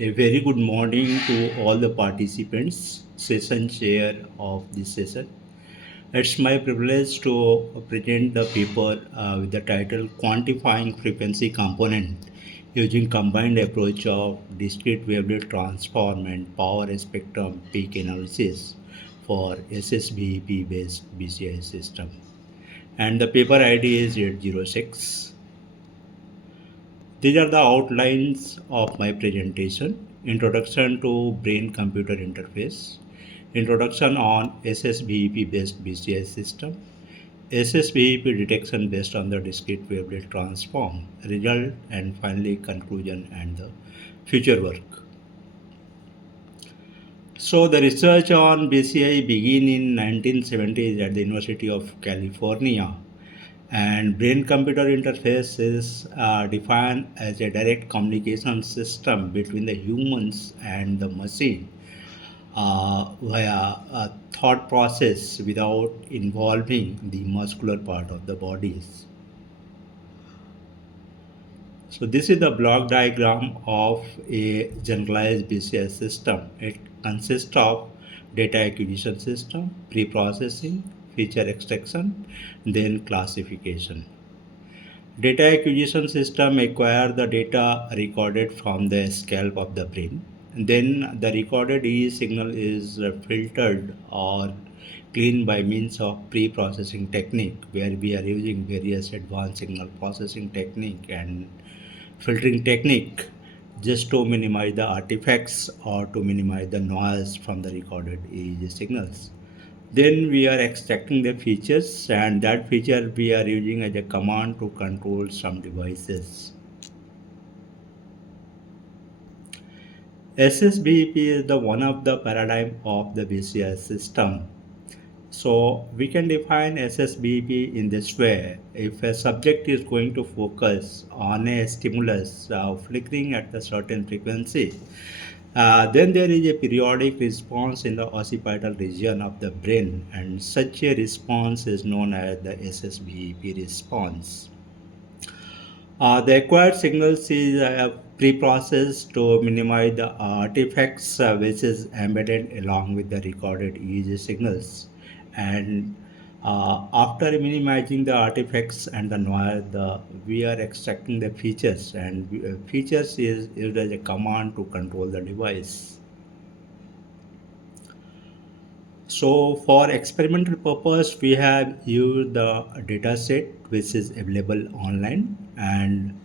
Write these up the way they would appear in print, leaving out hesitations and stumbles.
A very good morning to all the participants, session chair of this session. It's my privilege to present the paper with the title Quantifying Frequency Component using combined approach of discrete wavelet transform and power spectrum peak analysis for SSBEP based BCI system. And the paper ID is 806. These are the outlines of my presentation. Introduction to brain computer interface. Introduction on SSBEP based BCI system. SSBEP detection based on the discrete wavelet transform. Result and finally conclusion and the future work. So the research on BCI began in 1970s at the University of California, and brain-computer interface is defined as a direct communication system between the humans and the machine via a thought process without involving the muscular part of the bodies. So this is the block diagram of a generalized BCS system. It consists of data acquisition system, pre-processing, feature extraction, then classification. Data acquisition system acquire the data recorded from the scalp of the brain. Then the recorded EEG signal is filtered or cleaned by means of pre-processing technique, where we are using various advanced signal processing technique and filtering technique just to minimize the artifacts or to minimize the noise from the recorded EEG signals. Then we are extracting the features, and that feature we are using as a command to control some devices. SSBEP is the one of the paradigm of the BCI system. So we can define SSBEP in this way. If a subject is going to focus on a stimulus flickering at a certain frequency, then there is a periodic response in the occipital region of the brain, and such a response is known as the SSBEP response. The acquired signals is pre-processed to minimize the artifacts which is embedded along with the recorded EEG signals. And after minimizing the artifacts and the noise, we are extracting the features, and features is used as a command to control the device. So for experimental purpose, we have used the data set which is available online, and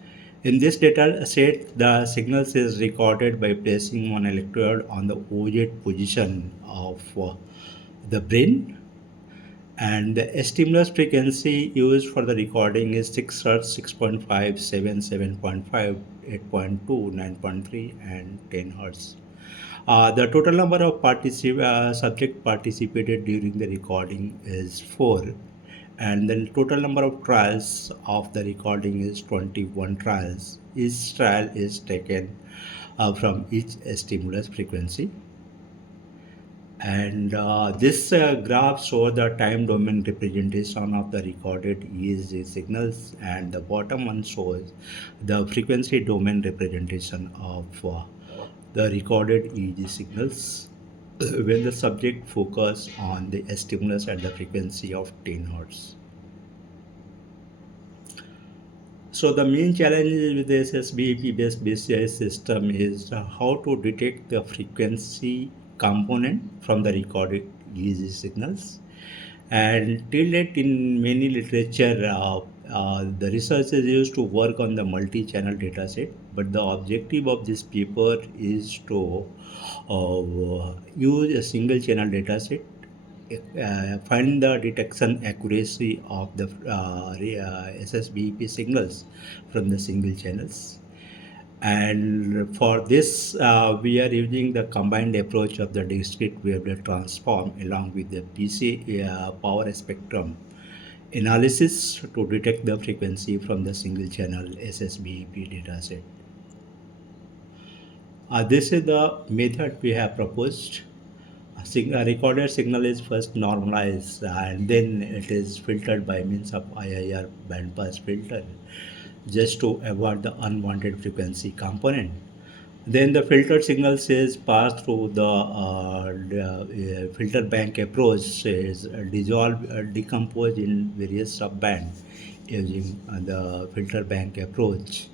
in this data set, the signals is recorded by placing one electrode on the opposite position of the brain, and the stimulus frequency used for the recording is 6 Hz, 6.5, 7, 7.5, 8.2, 9.3, and 10 Hz. The total number of subject participated during the recording is 4, and the total number of trials of the recording is 21 trials. Each trial is taken from each stimulus frequency. And this graph shows the time domain representation of the recorded EEG signals, and the bottom one shows the frequency domain representation of the recorded EEG signals when the subject focus on the stimulus at the frequency of 10 Hz. So the main challenge with the SSBEP based BCI system is how to detect the frequency component from the recorded EEG signals. And till date, in many literature, the research is used to work on the multi-channel dataset. But the objective of this paper is to use a single channel dataset, find the detection accuracy of the SSBEP signals from the single channels. And for this, we are using the combined approach of the discrete wavelet transform along with the PC power spectrum analysis to detect the frequency from the single channel SSBEP dataset. This is the method we have proposed. A recorded signal is first normalized and then it is filtered by means of IIR bandpass filter just to avoid the unwanted frequency component. Then the filtered signals is passed through the filter bank approach is dissolved, decomposed in various subband using the filter bank approach.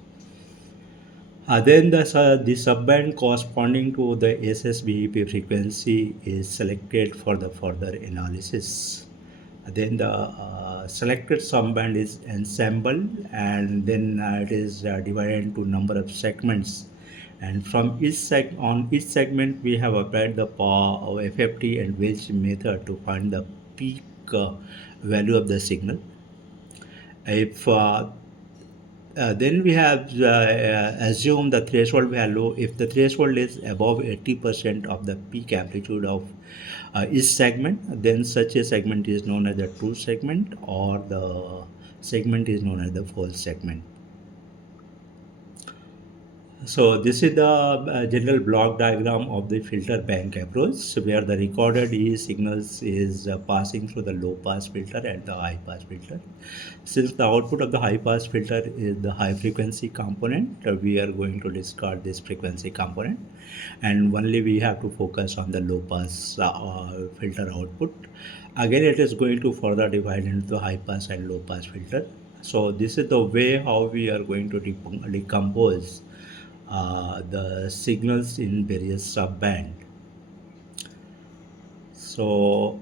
Then the subband corresponding to the SSBEP frequency is selected for the further analysis. Then the selected subband is ensembled, and then it is divided into number of segments. And from on each segment, we have applied the FFT and Welch method to find the peak value of the signal. If then we have assumed the threshold value. If the threshold is above 80% of the peak amplitude of each segment, then such a segment is known as the true segment, or the segment is known as the false segment. So this is the general block diagram of the filter bank approach, where the recorded E signals is passing through the low pass filter and the high pass filter. Since the output of the high pass filter is the high frequency component, we are going to discard this frequency component, and only we have to focus on the low pass filter output. Again, it is going to further divide into the high pass and low pass filter. So this is the way how we are going to decompose the signals in various subband. So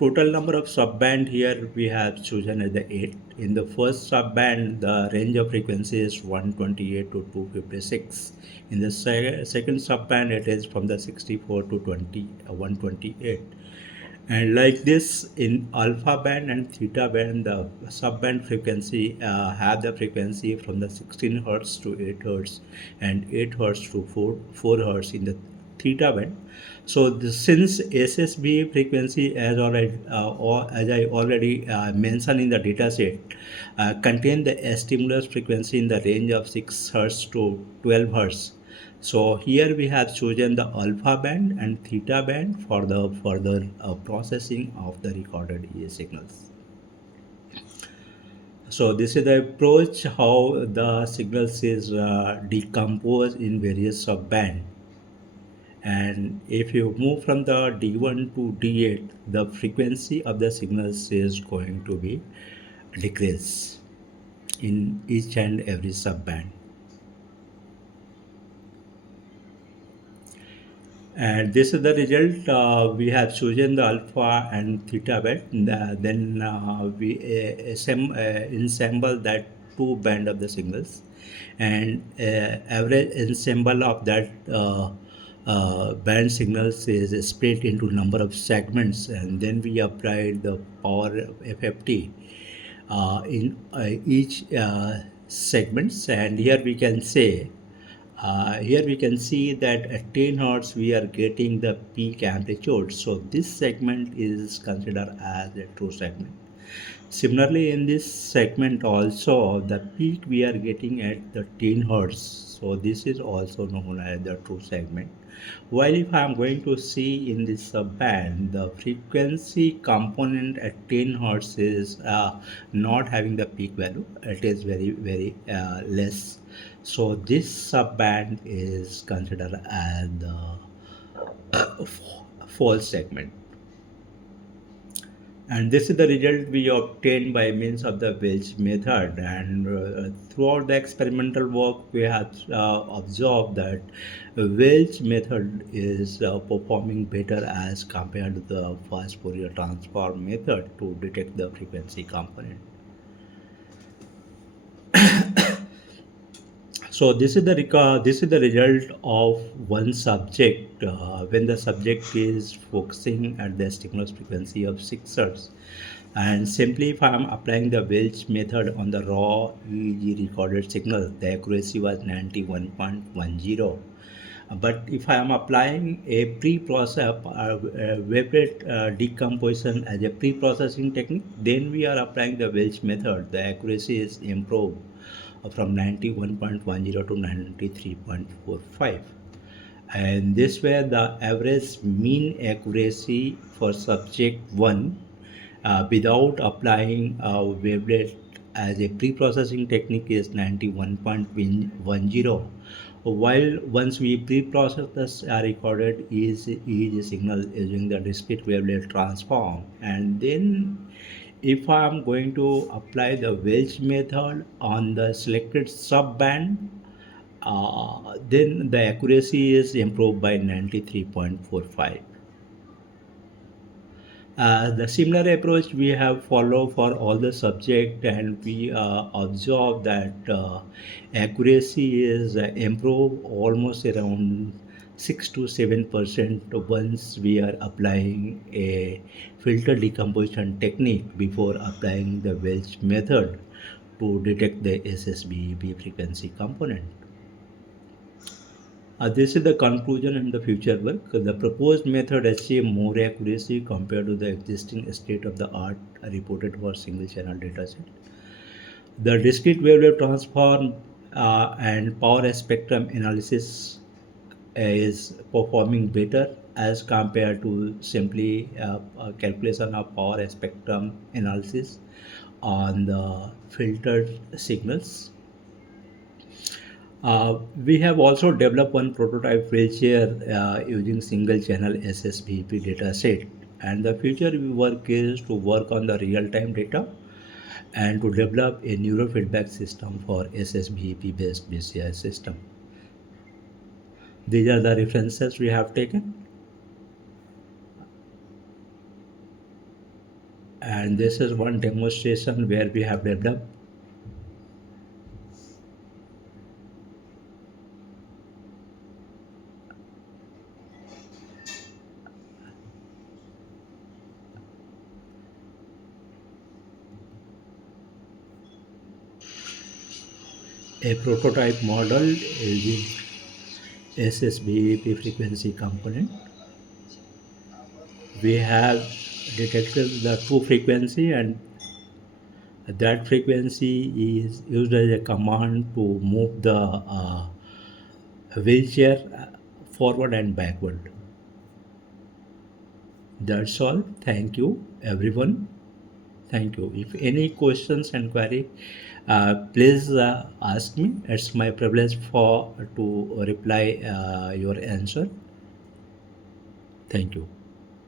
total number of subband here we have chosen as the 8. In the first subband, the range of frequency is 128 to 256. In the second subband, it is from the 64 to 128. And like this, in alpha band and theta band, the subband frequency have the frequency from the 16 hertz to 8 hertz and 8 hertz to 4 hertz in the theta band. So since SSB frequency, as I already mentioned in the data set, contain the stimulus frequency in the range of 6 hertz to 12 hertz. So here we have chosen the alpha band and theta band for the further processing of the recorded EA signals. So this is the approach how the signals is decomposed in various subband. And if you move from the D1 to D8, the frequency of the signals is going to be decrease in each and every subband. And this is the result. We have chosen the alpha and theta band. Then we ensemble that two band of the signals, and average ensemble of that band signals is split into number of segments, and then we applied the power FFT in each segments. And here we can see that at 10 hertz we are getting the peak amplitude. So this segment is considered as a true segment. Similarly, in this segment also, the peak we are getting at the 10 hertz. So this is also known as the true segment. While if I am going to see in this band, the frequency component at 10 hertz is not having the peak value. It is very less. So this subband is considered as the false segment. And this is the result we obtained by means of the Welch method. And throughout the experimental work, we have observed that Welch method is performing better as compared to the fast Fourier transform method to detect the frequency component. So this is the result of one subject when the subject is focusing at the stimulus frequency of 6 hertz. And simply if I am applying the Welch method on the raw EEG recorded signal, the accuracy was 91.10. But if I am applying a pre-process wavelet decomposition as a pre-processing technique, then we are applying the Welch method. The accuracy is improved from 91.10 to 93.45. And this way the average mean accuracy for subject 1 without applying wavelet as a pre-processing technique is 91.10, While once we pre-process this recorded EEG signal using the discrete wavelet transform, and then if I'm going to apply the Welch method on the selected subband, then the accuracy is improved by 93.45. The similar approach we have followed for all the subject, and we observe that accuracy is improved almost around 6 to 7% once we are applying a filter decomposition technique before applying the Welch method to detect the SSBB frequency component. This is the conclusion and the future work. The proposed method achieves more accuracy compared to the existing state of the art reported for single channel dataset. The discrete wavelet transform and power spectrum analysis is performing better as compared to simply calculation of power spectrum analysis on the filtered signals. We have also developed one prototype wheelchair using single channel SSBP dataset. And the future work is to work on the real time data and to develop a neurofeedback system for SSBP based BCI system. These are the references we have taken. And this is one demonstration where we have developed a prototype model using SSBP frequency component. We have detected the true frequency, and that frequency is used as a command to move the wheelchair forward and backward. That's all. Thank you, everyone. Thank you. If any questions and query, please ask me. It's my privilege for to reply your answer. Thank you.